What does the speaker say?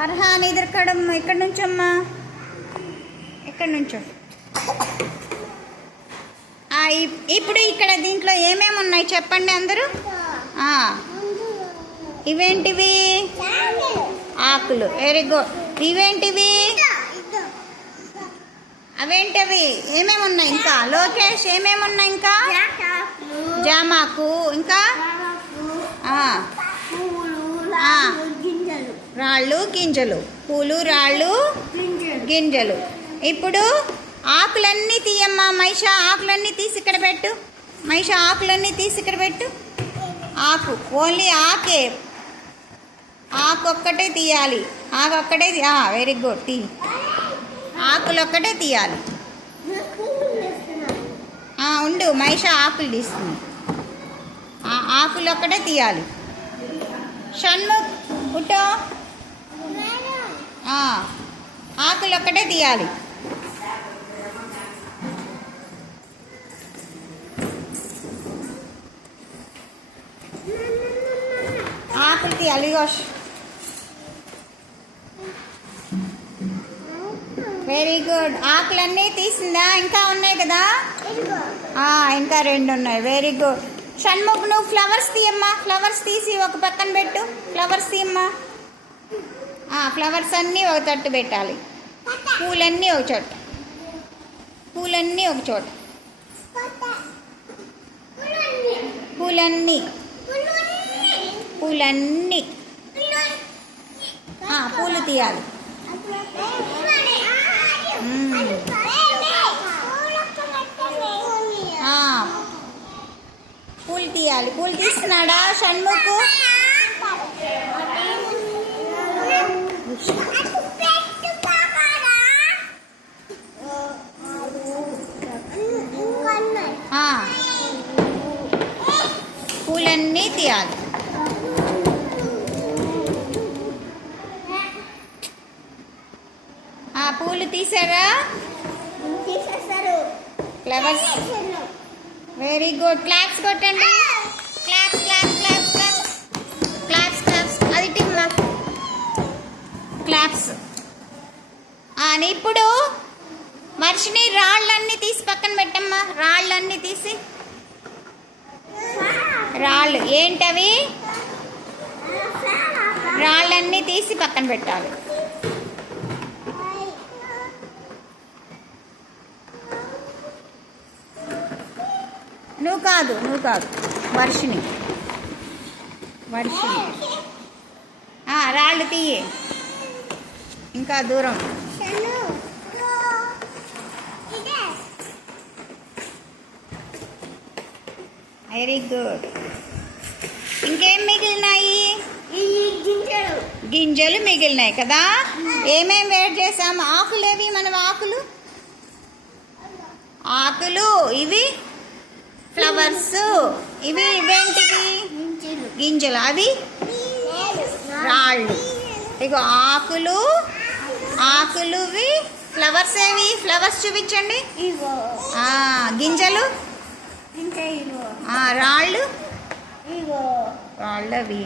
ఫర్హాన్ ఎదుర్కోవడం ఎక్కడి నుంచమ్మా, ఎక్కడి నుంచో. ఇప్పుడు ఇక్కడ దీంట్లో ఏమేమి ఉన్నాయి చెప్పండి అందరూ. ఇవేంటివి? ఆకులు. Very good. ఇవేంటివి? అవేంటవి? ఏమేమి ఉన్నాయి ఇంకా? లోకేష్ ఏమేమి ఉన్నాయి ఇంకా? జామాకు, ఇంకా రాళ్ళు గింజలు, పూలు రాళ్ళు గింజలు. ఇప్పుడు ఆకులన్నీ తీయమ్మా. మహిష ఆకులన్నీ తీసి ఇక్కడ పెట్టు. మహిష ఆకులన్నీ తీసి ఇక్కడ పెట్టు. ఆకు, ఓన్లీ ఆకే, ఆకు ఒక్కటే తీయాలి. ఆకు ఒక్కటే. Very good. తీ. ఆకులు ఒక్కటే తీయాలి. ఉండు, మహిష ఆకులు తీస్తుంది. ఆకులు ఒక్కటే తీయాలి. షణ్ముఖ్ ఉట్టో. ఆకులు ఒక్కటే తీయాలి. ఆకులు తీయాలి. యోష్, వెరీ గుడ్. ఆకులన్నీ తీసిందా? ఇంకా ఉన్నాయి కదా? ఇంకా 2 ఉన్నాయి. Very good. షణ్ముఖ్ నువ్వు ఫ్లవర్స్ తీయమ్మా. ఫ్లవర్స్ తీసి ఒక పక్కన పెట్టు. ఫ్లవర్స్ తీయమ్మా. ఫ్లవర్స్ అన్నీ ఒక తట్టు పెట్టాలి. పూలన్నీ ఒక చోట. పూలన్నీ ఒక చోట. పూలన్నీ పూలన్నీ పూలు తీయాలి. పూలు తీయాలి. పూలు తీస్తున్నాడా షణ్ముఖ్? పూలన్నీ తీయాలి. పూలు తీసారా? ఫ్లవర్స్. Very good. క్లాప్స్ కొట్టండి. Claps claps claps claps claps claps. అది టిమ్మా క్లాప్స్. ఇప్పుడు మనిషిని రాళ్ళన్నీ తీసి పక్కన పెట్టమ్మా. రాళ్ళన్నీ తీసి. రాళ్ళు ఏంటవి? రాళ్ళన్నీ తీసి పక్కన పెట్టాలి. నువ్వు కాదు వర్షిని. రాళ్ళు తీయి. ఇంకా దూరం. Very good. ఇంకేం మిగిలినాయి? గింజలు మిగిలినాయి కదా? ఏమేం వేడి చేసాము? ఆకులేవి మనం? ఆకులు ఇవి ఫ్లవర్స్. ఇవేంటివి? గింజలు. అవి రాళ్ళు. ఇగో ఆకులువి. ఫ్లవర్స్ ఏవి? ఫ్లవర్స్ చూపించండి. గింజలు. రాళ్ళు. రాళ్ళవి.